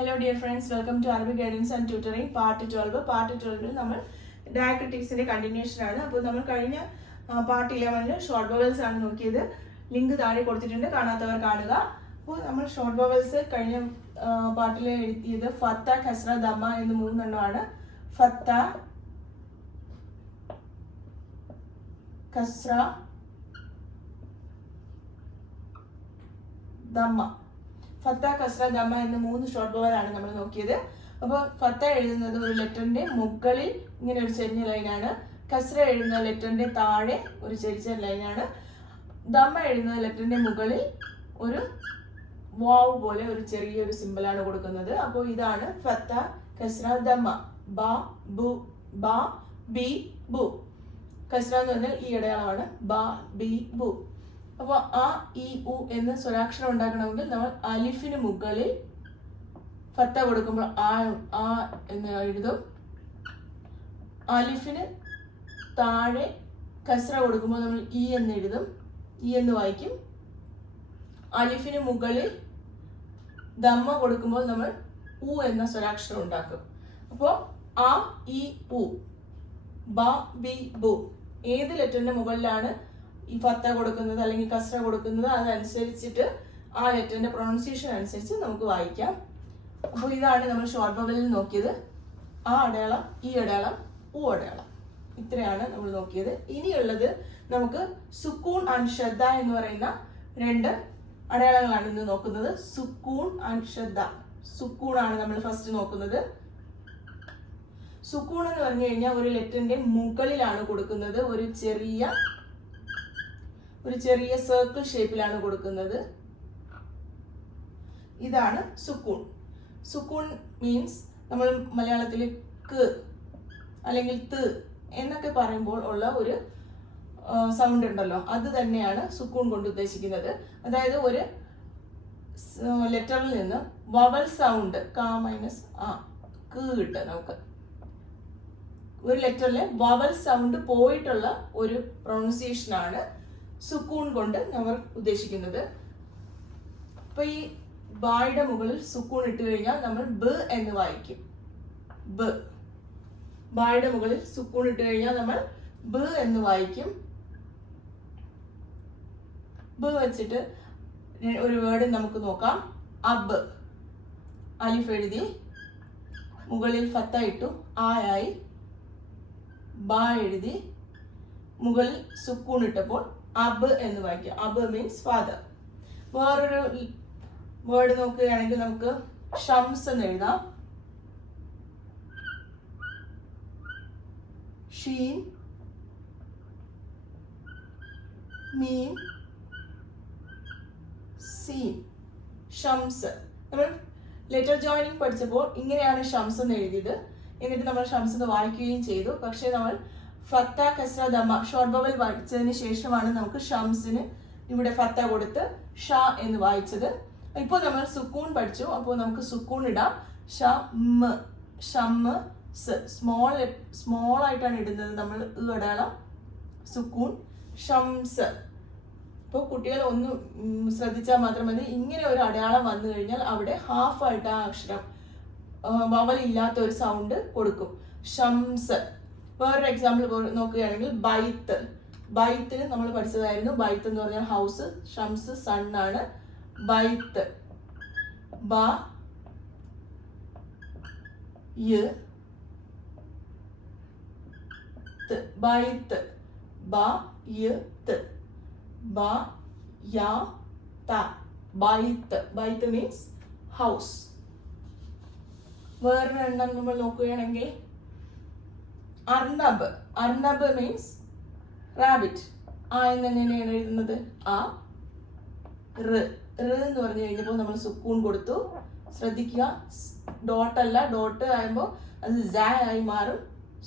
Hello dear friends, welcome to Arabic Guidance and Tutoring Part 12. Part 12 നമ്മൾ ഡയക്രിറ്റിക്സിന്റെ continuation ആണ്. അപ്പോൾ നമ്മൾ കഴിഞ്ഞ പാർട്ട് 11 ഷോർട്ട് വവൽസ് ആണ് നോക്കിയത്. ലിങ്ക് താഴെ കൊടുത്തിട്ടുണ്ട്, കാണാത്തവർ കാണുക. അപ്പോൾ നമ്മൾ ഷോർട്ട് വവൽസ് കഴിഞ്ഞ പാർട്ടിൽ എഴുതിയത് ഫത്ത, കസ്ര, ദമ്മ എന്ന് മൂന്നെണ്ണമാണ്. ഫത്ത, കസ്ര, ദമ്മ. ഫത്ത, കസ്ര, ദമ്മ എന്ന മൂന്ന് ഷോർട്ട് വവലാണ് നമ്മൾ നോക്കിയത്. അപ്പോൾ ഫത്ത എഴുതുന്നത് ഒരു ലെറ്ററിന്റെ മുകളിൽ ഇങ്ങനെ ഒരു ചെരിഞ്ഞ ലൈനാണ്. കസ്ര എഴുതുന്ന ലെറ്ററിന്റെ താഴെ ഒരു ചെരിച്ച ലൈനാണ്. ദമ്മ എഴുതുന്ന ലെറ്ററിന്റെ മുകളിൽ ഒരു വാവ് പോലെ ഒരു ചെറിയൊരു സിമ്പിളാണ് കൊടുക്കുന്നത്. അപ്പോൾ ഇതാണ് ഫത്ത, കസ്ര, ദമ്മ. ബ, ബു, ബ, ബി, ബു. കസ്ര എന്ന് പറഞ്ഞാൽ ഈ അടയാളമാണ്. ബ, ബി, ബു. അപ്പോൾ ആ, ഇ, ഉ എന്ന് സ്വരാക്ഷരം ഉണ്ടാക്കണമെങ്കിൽ നമ്മൾ അലിഫിന് മുകളിൽ ഫത്ത കൊടുക്കുമ്പോൾ ആ എന്ന് എഴുതും. അലിഫിന് താഴെ കസ്ര കൊടുക്കുമ്പോൾ നമ്മൾ ഇ എന്ന് എഴുതും, ഇ എന്ന് വായിക്കും. അലിഫിന് മുകളിൽ ദമ്മ കൊടുക്കുമ്പോൾ നമ്മൾ ഉ എന്ന സ്വരാക്ഷരം ഉണ്ടാക്കും. അപ്പോൾ ആ, ഇ, ഉ, ബ, ബി, ബു. ഏത് ലെറ്ററിന്റെ മുകളിലാണ് ഈ ഫത്ത കൊടുക്കുന്നത് അല്ലെങ്കിൽ കസ്ര കൊടുക്കുന്നത് അതനുസരിച്ചിട്ട് ആ ലെറ്ററിന്റെ പ്രൊണൗൺസിയേഷൻ അനുസരിച്ച് നമുക്ക് വായിക്കാം. അപ്പോൾ ഇതാണ് നമ്മൾ ഷോർട്ട് വവലിൽ നോക്കിയത്. ആ അടയാളം, ഈ അടയാളം, ഉ അടയാളം. ഇത്രയാണ് നമ്മൾ നോക്കിയത്. ഇനിയുള്ളത് നമുക്ക് സുക്കൂൺ ആൻഡ് ശ്രദ്ധ എന്ന് പറയുന്ന രണ്ട് അടയാളങ്ങളാണ് ഇന്ന് നോക്കുന്നത്. സുക്കൂൺ ആൻഡ് ശ്രദ്ധ. സുക്കൂൺ ആണ് നമ്മൾ ഫസ്റ്റ് നോക്കുന്നത്. സുക്കൂൺ എന്ന് പറഞ്ഞു കഴിഞ്ഞാൽ ഒരു ലെറ്ററിന്റെ മുകളിലാണ് കൊടുക്കുന്നത്. ഒരു ചെറിയ സർക്കിൾ ഷേപ്പിലാണ് കൊടുക്കുന്നത്. ഇതാണ് സുക്കൂൺ. സുക്കൂൺ മീൻസ് നമ്മൾ മലയാളത്തിൽ ക്ക് അല്ലെങ്കിൽ ത് എന്നൊക്കെ പറയുമ്പോൾ ഉള്ള ഒരു സൗണ്ട് ഉണ്ടല്ലോ, അത് തന്നെയാണ് സുക്കൂൺ കൊണ്ട് ഉദ്ദേശിക്കുന്നത്. അതായത് ഒരു ലെറ്ററിൽ നിന്ന് വവൽ സൗണ്ട് ക മൈനസ് ആ ക്ക് കിട്ടുക. നമുക്ക് ഒരു ലെറ്ററിൽ വവൽ സൗണ്ട് പോയിട്ടുള്ള ഒരു പ്രൊണൗൺസിയേഷൻ ആണ് സുക്കൂൺ കൊണ്ട് നമ്മൾ ഉദ്ദേശിക്കുന്നത്. അപ്പൊ ഈ ബായുടെ മുകളിൽ സുക്കൂൺ ഇട്ട് കഴിഞ്ഞാൽ നമ്മൾ ബ് എന്ന് വായിക്കും. ബ്. ബായുടെ മുകളിൽ സുക്കൂൺ ഇട്ട് കഴിഞ്ഞാൽ നമ്മൾ ബ് എന്ന് വായിക്കും. ബ് വെച്ചിട്ട് ഒരു വേർഡ് നമുക്ക് നോക്കാം. അബ്. അലിഫ് എഴുതി, മുകളിൽ ഫത്ത ഇട്ടു, ആയി. ബാ എഴുതി, മുകളിൽ സുക്കൂൺ ഇട്ടപ്പോൾ അബ് എന്ന് വായിക്കും. അബ് മീൻസ് ഫാദർ. വേറൊരു വേർഡ് നോക്കുകയാണെങ്കിൽ നമുക്ക് ഷംസ് എന്ന് എഴുതാം. ഷീൻ, മീൻ, സീൻ. ഷംസ്. നമ്മൾ ലെറ്റർ ജോയിനിങ് പഠിച്ചപ്പോൾ ഇങ്ങനെയാണ് ഷംസ് എന്ന് എഴുതിയത്. എന്നിട്ട് നമ്മൾ ഷംസ് എന്ന് വായിക്കുകയും ചെയ്തു. പക്ഷെ നമ്മൾ ഫത്ത, കസ്ര, ദമ്മ ഷോർട്ട് വവൽ വായിച്ചതിന് ശേഷമാണ് നമുക്ക് ഷംസിന് ഇവിടെ ഫത്ത കൊടുത്ത് ഷ എന്ന് വായിച്ചത്. ഇപ്പോൾ നമ്മൾ സുക്കൂൺ പഠിച്ചു. അപ്പോൾ നമുക്ക് സുക്കൂൺ ഇടാം. ഷമ്മ, ഷമ്മ, സ്. സ്മോൾ ആയിട്ടാണ് ഇടുന്നത് നമ്മൾ ഈ അടയാളം. സുക്കൂൺ, ഷംസ്. ഇപ്പോൾ കുട്ടികൾ ഒന്ന് ശ്രദ്ധിച്ചാൽ മാത്രം മതി. ഇങ്ങനെ ഒരു അടയാളം വന്നു കഴിഞ്ഞാൽ അവിടെ ഹാഫ് ആയിട്ട് ആ അക്ഷരം വവൽ ഇല്ലാത്ത ഒരു സൗണ്ട് കൊടുക്കും. ഷംസ്. വേറൊരു എക്സാമ്പിൾ നോക്കുകയാണെങ്കിൽ ബൈത്ത്. ബൈത്തിന് നമ്മൾ പഠിച്ചതായിരുന്നു. ബൈത്ത് എന്ന് പറഞ്ഞാൽ ഹൗസ്. ഷംസ് സൺ ആണ്. ബൈത്ത്. ബ, യ, ത്. ബൈത്ത്. ബ, യ, ത്. ബ, യ, ത. ബൈത്ത്. ബൈത്ത് മീൻസ് ഹൗസ്. വേറൊരു എണ്ണം നമ്മൾ നോക്കുകയാണെങ്കിൽ അർണബ്. Arnab means rabbit. ആ എന്നെങ്ങനെയാണ് എഴുതുന്നത്? ആ, റ്. റ് എന്ന് പറഞ്ഞു കഴിഞ്ഞപ്പോൾ നമ്മൾ സുക്കൂൺ കൊടുത്തു. ശ്രദ്ധിക്കുക, ഡോട്ട് അല്ല. ഡോട്ട് ആകുമ്പോൾ അത് ജ ആയി മാറും.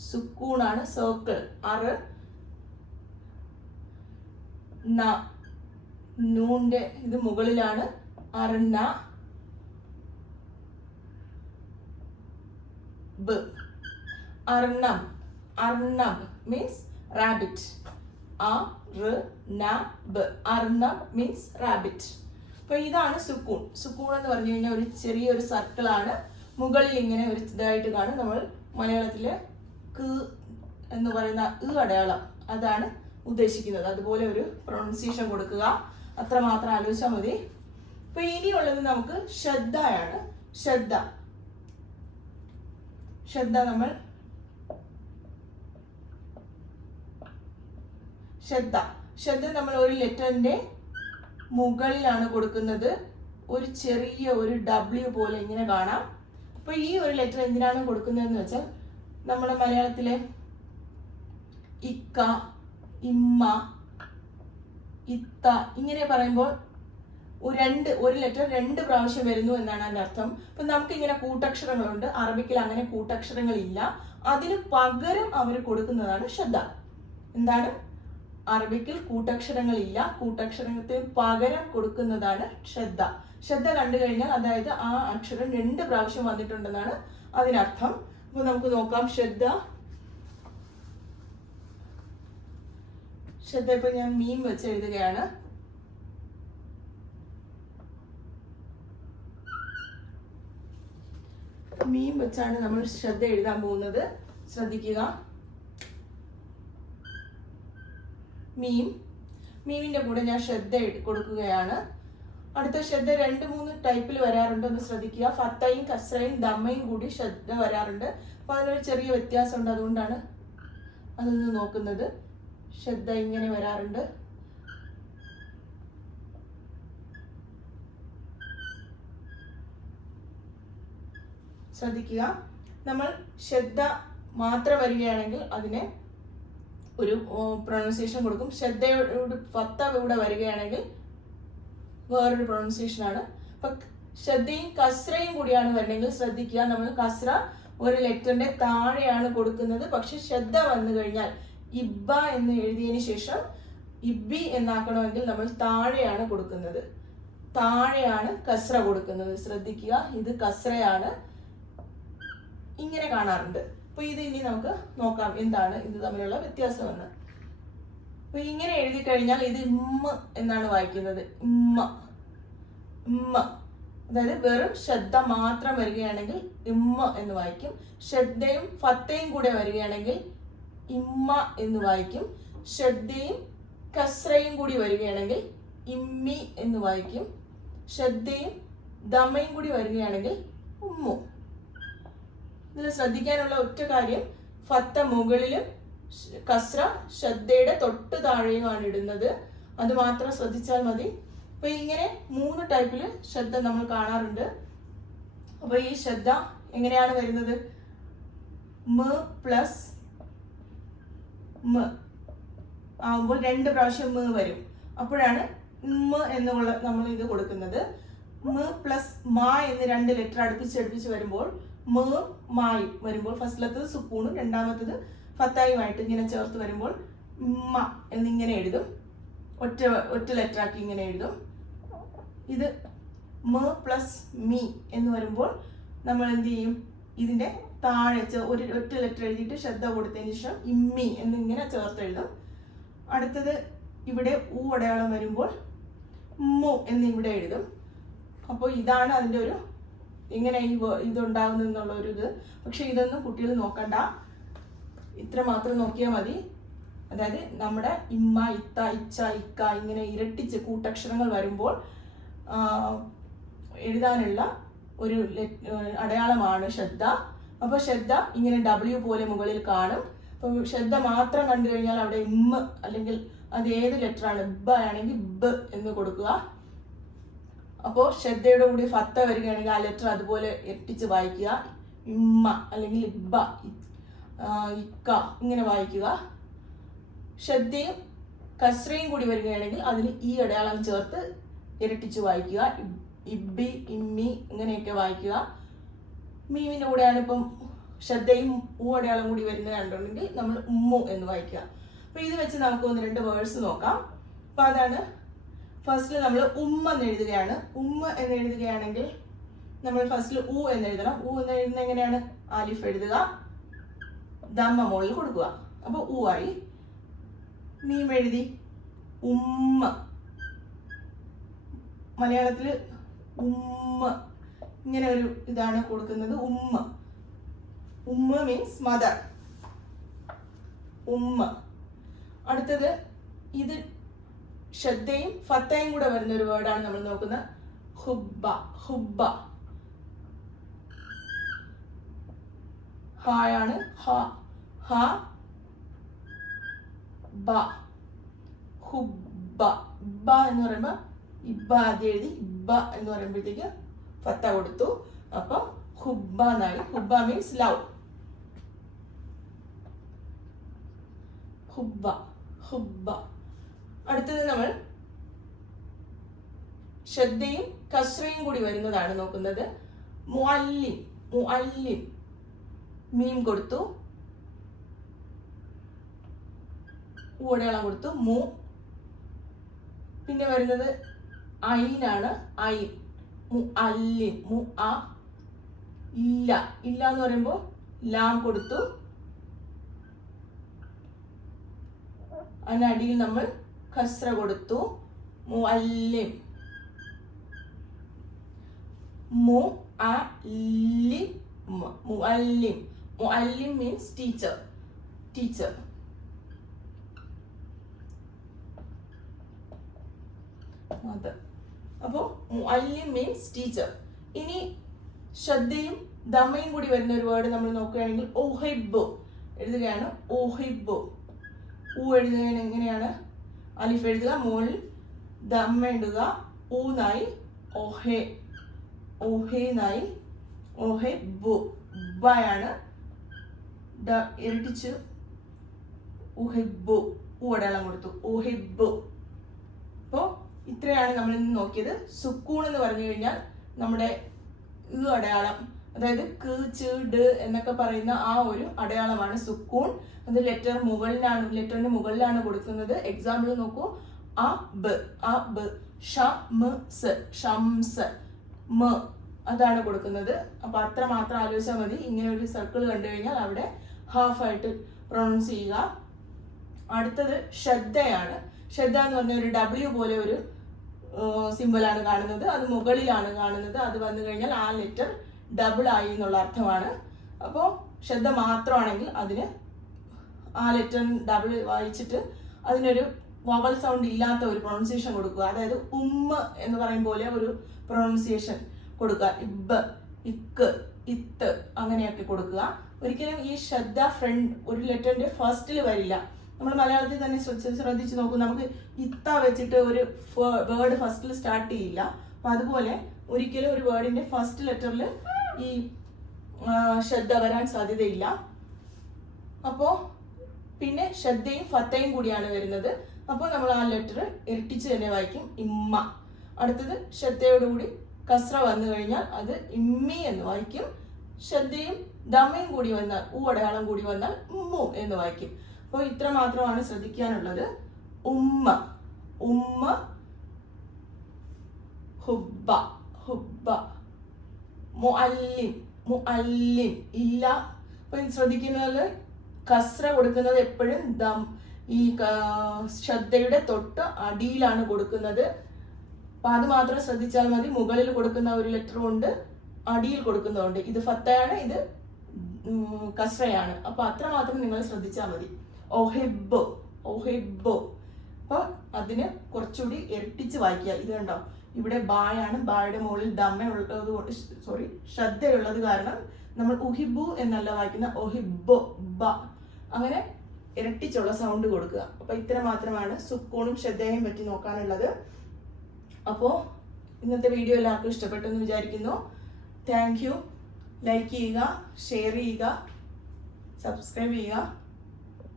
സുക്കൂണാണ്. സർക്കിൾ. അറ്. ന. നൂന്റെ ഇത് മുകളിലാണ്. അർണ. ബ്. അർണം. Arnab means rabbit. Arnab. Arnab means rabbit. അപ്പൊ ഇതാണ് സുക്കൂൺ. സുക്കൂൺ എന്ന് പറഞ്ഞു കഴിഞ്ഞാൽ ഒരു ചെറിയൊരു സർക്കിളാണ്, മുകളിൽ ഇങ്ങനെ ഒരു ഇതായിട്ട് കാണും. നമ്മൾ മലയാളത്തില് ക് എന്ന് പറയുന്ന അടയാളം അതാണ് ഉദ്ദേശിക്കുന്നത്. അതുപോലെ ഒരു പ്രൊണൗൺസിയേഷൻ കൊടുക്കുക, അത്ര മാത്രം ആലോചിച്ചാൽ മതി. അപ്പൊ ഇനിയുള്ളത് നമുക്ക് ശ്രദ്ധയാണ്. ശ്രദ്ധ നമ്മൾ ശ്രദ്ധ നമ്മൾ ഒരു ലെറ്ററിന്റെ മുകളിലാണ് കൊടുക്കുന്നത്. ഒരു ചെറിയ ഒരു W പോലെ ഇങ്ങനെ കാണാം. അപ്പൊ ഈ ഒരു ലെറ്റർ എന്തിനാണ് കൊടുക്കുന്നതെന്ന് വെച്ചാൽ നമ്മുടെ മലയാളത്തിലെ ഇക്ക, ഇമ്മ, ഇത്ത ഇങ്ങനെ പറയുമ്പോൾ ഒരു ലെറ്റർ 2 പ്രാവശ്യം വരുന്നു എന്നാണ് അതിന്റെ അർത്ഥം. അപ്പൊ നമുക്ക് ഇങ്ങനെ കൂട്ടക്ഷരങ്ങളുണ്ട്, അറബിക്കിൽ അങ്ങനെ കൂട്ടക്ഷരങ്ങളില്ല. അതിന് പകരം അവർ കൊടുക്കുന്നതാണ് ശ്രദ്ധ. എന്താണ്? അറബിക്കിൽ കൂട്ടക്ഷരങ്ങളില്ല, കൂട്ടക്ഷരത്തിന് പകരം കൊടുക്കുന്നതാണ് ശ്രദ്ധ. ശ്രദ്ധ കണ്ടു കഴിഞ്ഞാൽ അതായത് ആ അക്ഷരം 2 പ്രാവശ്യം വന്നിട്ടുണ്ടെന്നാണ് അതിനർത്ഥം. അപ്പൊ നമുക്ക് നോക്കാം. ശ്രദ്ധ ഇപ്പൊ ഞാൻ മീം വെച്ച് എഴുതുകയാണ്. മീം വെച്ചാണ് നമ്മൾ ശ്രദ്ധ എഴുതാൻ പോകുന്നത്. ശ്രദ്ധിക്കുക. മീമിന്റെ കൂടെ ഞാൻ ശ്രദ്ധ കൊടുക്കുകയാണ്. അടുത്ത ശ്രദ്ധ 2-3 ടൈപ്പിൽ വരാറുണ്ട്, ഒന്ന് ശ്രദ്ധിക്കുക. ഫത്തയും കസ്രയും ദമ്മയും കൂടി ശ്രദ്ധ വരാറുണ്ട്. അപ്പൊ അതിനൊരു ചെറിയ വ്യത്യാസമുണ്ട്, അതുകൊണ്ടാണ് അതൊന്ന് നോക്കുന്നത്. ശ്രദ്ധ ഇങ്ങനെ വരാറുണ്ട്. ശ്രദ്ധിക്കുക. നമ്മൾ ശ്രദ്ധ മാത്രം വരികയാണെങ്കിൽ അതിനെ ഒരു പ്രൊണൗൺസിയേഷൻ കൊടുക്കും. ശ്രദ്ധയോട് ഫത്ത ഇവിടെ വരികയാണെങ്കിൽ വേറൊരു പ്രൊണൗൺസിയേഷൻ ആണ്. അപ്പൊ ശ്രദ്ധയും കസ്രയും കൂടിയാണ് വരണമെങ്കിൽ ശ്രദ്ധിക്കുക. നമ്മൾ കസ്ര ഒരു ലെറ്ററിന്റെ താഴെയാണ് കൊടുക്കുന്നത്. പക്ഷെ ശ്രദ്ധ വന്നു കഴിഞ്ഞാൽ ഇബ്ബ എന്ന് എഴുതിയതിനു ശേഷം ഇബ്ബി എന്നാക്കണമെങ്കിൽ നമ്മൾ താഴെയാണ് കൊടുക്കുന്നത്. താഴെയാണ് കസ്ര കൊടുക്കുന്നത്. ശ്രദ്ധിക്കുക, ഇത് കസ്രയാണ്. ഇങ്ങനെ കാണാറുണ്ട്. അപ്പൊ ഇത് ഇനി നമുക്ക് നോക്കാം എന്താണ് ഇത് തമ്മിലുള്ള വ്യത്യാസമെന്ന്. അപ്പൊ ഇങ്ങനെ എഴുതി കഴിഞ്ഞാൽ ഇത് ഇമ്മ എന്നാണ് വായിക്കുന്നത്. ഇമ്മ അതായത് വെറും ശ്രദ്ധ മാത്രം വരികയാണെങ്കിൽ ഇമ്മ എന്ന് വായിക്കും. ശ്രദ്ധയും ഫത്തയും കൂടെ വരികയാണെങ്കിൽ ഇമ്മ എന്ന് വായിക്കും. ശ്രദ്ധയും കസ്രയും കൂടി വരികയാണെങ്കിൽ ഇമ്മി എന്ന് വായിക്കും. ശ്രദ്ധയും ദമയും കൂടി വരികയാണെങ്കിൽ ഉമ്മു. ഇതിൽ ശ്രദ്ധിക്കാനുള്ള ഒറ്റ കാര്യം, ഫത്ത മുകളിലും കസ്ര ശ്രദ്ധയുടെ തൊട്ട് താഴെയുമാണ് ഇടുന്നത്. അത് മാത്രം ശ്രദ്ധിച്ചാൽ മതി. അപ്പൊ ഇങ്ങനെ 3 ടൈപ്പില് ശ്രദ്ധ നമ്മൾ കാണാറുണ്ട്. അപ്പൊ ഈ ശ്രദ്ധ എങ്ങനെയാണ് വരുന്നത്? മ പ്ലസ് മ ആവുമ്പോൾ 2 പ്രാവശ്യം മ വരും. അപ്പോഴാണ് മ എന്നുള്ള നമ്മൾ ഇത് കൊടുക്കുന്നത്. മ പ്ലസ് മാ എന്ന് 2 ലെറ്റർ അടുപ്പിച്ച് വരുമ്പോൾ മ മായും വരുമ്പോൾ ഫസ്റ്റിലത്തത് സുക്കൂണും രണ്ടാമത്തത് ഫത്തായുമായിട്ട് ഇങ്ങനെ ചേർത്ത് വരുമ്പോൾ മ എന്നിങ്ങനെ എഴുതും. ഒറ്റ ലെറ്റർ ആക്കി ഇങ്ങനെ എഴുതും. ഇത് മ പ്ലസ് മീ എന്ന് വരുമ്പോൾ നമ്മൾ എന്ത് ചെയ്യും? ഇതിന്റെ താഴെ ഒറ്റ ലെറ്റർ എഴുതിയിട്ട് ശ്രദ്ധ കൊടുത്തതിന് ശേഷം ഇമ്മി എന്നിങ്ങനെ ചേർത്ത് എഴുതും. അടുത്തത് ഇവിടെ ഊ അടയാളം വരുമ്പോൾ മു എന്നിവിടെ എഴുതും. അപ്പോൾ ഇതാണ് അതിൻ്റെ ഒരു എങ്ങനെ ഇതുണ്ടാകുന്നു എന്നുള്ള ഒരു ഇത്. പക്ഷെ ഇതൊന്നും കുട്ടികൾ നോക്കണ്ട, ഇത്ര മാത്രം നോക്കിയാൽ മതി. അതായത് നമ്മുടെ ഇമ്മ, ഇത്ത, ഇച്ച, ഇക്ക ഇങ്ങനെ ഇരട്ടിച്ച് കൂട്ടക്ഷരങ്ങൾ വരുമ്പോൾ എഴുതാനുള്ള ഒരു അടയാളമാണ് ശ്രദ്ധ. അപ്പൊ ശ്രദ്ധ ഇങ്ങനെ W പോലെ മുകളിൽ കാണും. അപ്പൊ ശ്രദ്ധ മാത്രം കണ്ടു കഴിഞ്ഞാൽ അവിടെ ഇമ്മ അല്ലെങ്കിൽ അത് ഏത് ലെറ്റർ ആണ്, ബ ആണെങ്കിൽ ബ എന്ന് കൊടുക്കുക. അപ്പോൾ ശ്രദ്ധയുടെ കൂടി ഫത്ത വരികയാണെങ്കിൽ ആ ലെറ്റർ അതുപോലെ എട്ടിച്ച് വായിക്കുക. ഇമ്മ അല്ലെങ്കിൽ ഇബ്ബ, ഇക്ക ഇങ്ങനെ വായിക്കുക. ശ്രദ്ധയും കസ്രയും കൂടി വരികയാണെങ്കിൽ അതിന് ഈ അടയാളം ചേർത്ത് ഇരട്ടിച്ച് വായിക്കുക. ഇബ്ബി, ഇമ്മി ഇങ്ങനെയൊക്കെ വായിക്കുക. മീമിന്റെ കൂടെയാണ് ഇപ്പം ശ്രദ്ധയും ഊ അടയാളം കൂടി വരുന്നത് കണ്ടുണ്ടെങ്കിൽ നമ്മൾ ഉമ്മു എന്ന് വായിക്കുക. അപ്പൊ ഇത് വെച്ച് നമുക്ക് 1-2 വേർഡ്സ് നോക്കാം. അപ്പൊ അതാണ് ഫസ്റ്റിൽ നമ്മൾ ഉമ്മ എന്ന് എഴുതുകയാണ്. ഉമ്മ എന്ന് എഴുതുകയാണെങ്കിൽ നമ്മൾ ഫസ്റ്റിൽ ഊ എന്ന് എഴുതണം. ഊ എന്ന് എഴുതുന്നത് എങ്ങനെയാണ്? ആലിഫ് എഴുതുക, ദമ്മ മുകളിൽ കൊടുക്കുക. അപ്പൊ ഊ ആയി. മീം എഴുതി ഉമ്മ, മലയാളത്തിൽ ഉമ്മ ഇങ്ങനെ ഒരു ഇതാണ് കൊടുക്കുന്നത്. ഉമ്മ. ഉമ്മ മീൻസ് മദർ. ഉമ്മ. അടുത്തത് ഇത് ഷദ്ദയും ഫത്തയും കൂടെ വരുന്ന ഒരു വേർഡാണ് നമ്മൾ നോക്കുന്നത്. ഹുബ്ബ. ഹുബ്ബ. ഹായാണ്. ഹ. ഹ. ബ. ഹുബ്ബ. ബ എന്ന് പറയുമ്പോൾ ഇബ്ബ ആദ്യം എഴുതി ഇബ്ബ എന്ന് പറയുമ്പോഴത്തേക്ക് ഫത്ത കൊടുത്തു. അപ്പൊ ഹുബ്ബ എന്നായി. Hubba means love. ഹുബ്ബ. ഹുബ്ബ. അടുത്തത് നമ്മൾ ഷദ്ദയും കസ്രയും കൂടി വരുന്നതാണ് നോക്കുന്നത്. മുഅല്ലിം. മുഅല്ലിം. മീം കൊടുത്തു, ഊടയാളം കൊടുത്തു. മു. പിന്നെ വരുന്നത് ഐനാണ്. ഐൻ. മുഅല്ലിം. മു അ. ഇല്ല. ഇല്ല എന്ന് പറയുമ്പോൾ ലാം കൊടുത്തു. അതിനടിയിൽ നമ്മൾ കസ്ര കൊടുത്തു. മുഅല്ലിം. മുഅല്ലിം. മുഅല്ലിം. മുഅല്ലിം മീൻസ് ടീച്ചർ. ടീച്ചർ. അപ്പോ മുഅല്ലിം മീൻസ് ടീച്ചർ. ഇനി ഷദ്ദയും ദമ്മയും കൂടി വരുന്ന ഒരു വേർഡ് നമ്മൾ നോക്കുകയാണെങ്കിൽ ഉഹിബ്ബു എഴുതുകയാണ്. ഉഹിബ്ബു. ഊ എഴുതുകയാണ്. എങ്ങനെയാണ്? അലിഫ് എഴുതുക, മുകളിൽ ദമ്മ എഴുതുക, ഊന്നായി ഓഹെ. ഓഹേന്നായി. ഓഹിബ്ബു. ബയാണ് ഇരട്ടിച്ച് ഉഹിബ്ബു. ഊടയാളം കൊടുത്തു. ഉഹിബ്ബു. അപ്പോൾ ഇത്രയാണ് നമ്മൾ ഇന്ന് നോക്കിയത്. സുക്കൂൺ എന്ന് പറഞ്ഞു കഴിഞ്ഞാൽ നമ്മുടെ ഈ അടയാളം, അതായത് ക് ച് ഡ് എന്നൊക്കെ പറയുന്ന ആ ഒരു അടയാളമാണ് സുക്കൂൺ. അത് ലെറ്ററിന്റെ മുകളിലാണ് കൊടുക്കുന്നത്. എക്സാമ്പിൾ നോക്കൂ. അ ബ്. അ ബ്. ഷംസ്. ഷംസ്. മ അതാണ് കൊടുക്കുന്നത്. അപ്പൊ അത്ര മാത്രം ആലോചിച്ചാൽ മതി. ഇങ്ങനെ ഒരു സർക്കിൾ കണ്ടു കഴിഞ്ഞാൽ അവിടെ ഹാഫ് ആയിട്ട് പ്രൊണൗൺസ് ചെയ്യുക. അടുത്തത് ഷദ്ദയാണ്. ഷദ്ദ എന്ന് പറഞ്ഞ ഒരു ഡബ്ല്യു പോലെ ഒരു സിമ്പിളാണ് കാണുന്നത്. അത് മുകളിലാണ് കാണുന്നത്. അത് വന്നു കഴിഞ്ഞാൽ ആ ലെറ്റർ ഡബിൾ ആയി എന്നുള്ള അർത്ഥമാണ്. അപ്പോൾ ഷദ്ദ മാത്രമാണെങ്കിൽ അതിന് ആ ലെറ്റർ ഡബിൾ വായിച്ചിട്ട് അതിനൊരു വവൽ സൗണ്ട് ഇല്ലാത്ത ഒരു പ്രൊണൗൺസിയേഷൻ കൊടുക്കുക. അതായത് ഉമ്മ എന്ന് പറയും പോലെ ഒരു പ്രൊണൗൺസിയേഷൻ കൊടുക്കുക. ഇബ്, ഇക്ക്, ഇത്ത് അങ്ങനെയൊക്കെ കൊടുക്കുക. ഒരിക്കലും ഈ ഷദ്ദ ഫ്രണ്ട് ഒരു ലെറ്ററിന്റെ ഫസ്റ്റിൽ വരില്ല. നമ്മൾ മലയാളത്തിൽ തന്നെ ശ്രദ്ധിച്ച് നോക്കും. നമുക്ക് ഇത്ത വെച്ചിട്ട് ഒരു വേർഡ് ഫസ്റ്റിൽ സ്റ്റാർട്ട് ചെയ്യില്ല. അപ്പൊ അതുപോലെ ഒരിക്കലും ഒരു വേർഡിന്റെ ഫസ്റ്റ് ലെറ്ററിൽ ഈ ഷദ്ദ വരാൻ സാധ്യതയില്ല. അപ്പോ പിന്നെ ഷദ്ദയും ഫത്തയും കൂടിയാണ് വരുന്നത്. അപ്പോൾ നമ്മൾ ആ ലെറ്റർ ഇരട്ടിച്ച് തന്നെ വായിക്കും. ഇമ്മ. അടുത്തത് ഷദ്ദയോടുകൂടി കസ്ര വന്നു കഴിഞ്ഞാൽ അത് ഇമ്മി എന്ന് വായിക്കും. ഷദ്ദയും ദമ്മയും കൂടി വന്നാൽ ഊ അടയാളം കൂടി വന്നാൽ ഉമ്മു എന്ന് വായിക്കും. അപ്പോൾ ഇത്ര മാത്രമാണ് ശ്രദ്ധിക്കാനുള്ളത്. ഉമ്മ. ഉമ്മ. ഹുബ്ബ. ഹുബ്ബ. മുഅല്ലിം. മുഅല്ലിം. ഇല്ല. അപ്പൊ ശ്രദ്ധിക്കുന്നത് കസ്ര കൊടുക്കുന്നത് എപ്പോഴും ഈ ഷദ്ദയുടെ തൊട്ട് അടിയിലാണ് കൊടുക്കുന്നത്. അപ്പൊ അത് മാത്രം ശ്രദ്ധിച്ചാൽ മതി. മുകളിൽ കൊടുക്കുന്ന ഒരു ലെറ്ററും ഉണ്ട്, അടിയിൽ കൊടുക്കുന്നതുണ്ട്. ഇത് ഫത്തയാണ്, ഇത് കസ്രയാണ്. അപ്പൊ അത്ര മാത്രം നിങ്ങൾ ശ്രദ്ധിച്ചാൽ മതി. ഒഹിബ്ബു. ഒഹിബ്ബു. അപ്പൊ അതിന് കുറച്ചുകൂടി ഇരട്ടിച്ച് വായിക്കുക. ഇത് കണ്ടോ, ഇവിടെ ബായാണ്. ബായുടെ മുകളിൽ ദമ്മ ഉള്ളത് ശ്രദ്ധയുള്ളത് കാരണം നമ്മൾ ഉഹിബു എന്നല്ല വായിക്കുന്ന ഒഹിബ്ബു. ബ. അങ്ങനെ ഇരട്ടിച്ചുള്ള സൗണ്ട് കൊടുക്കുക. അപ്പൊ ഇത്ര മാത്രമാണ് സുക്കൂണും ശ്രദ്ധയും പറ്റി നോക്കാനുള്ളത്. അപ്പോ ഇന്നത്തെ വീഡിയോ എല്ലാവർക്കും ഇഷ്ടപ്പെട്ടു എന്ന് വിചാരിക്കുന്നു. Thank you. ലൈക്ക് ചെയ്യുക, ഷെയർ ചെയ്യുക, സബ്സ്ക്രൈബ് ചെയ്യുക.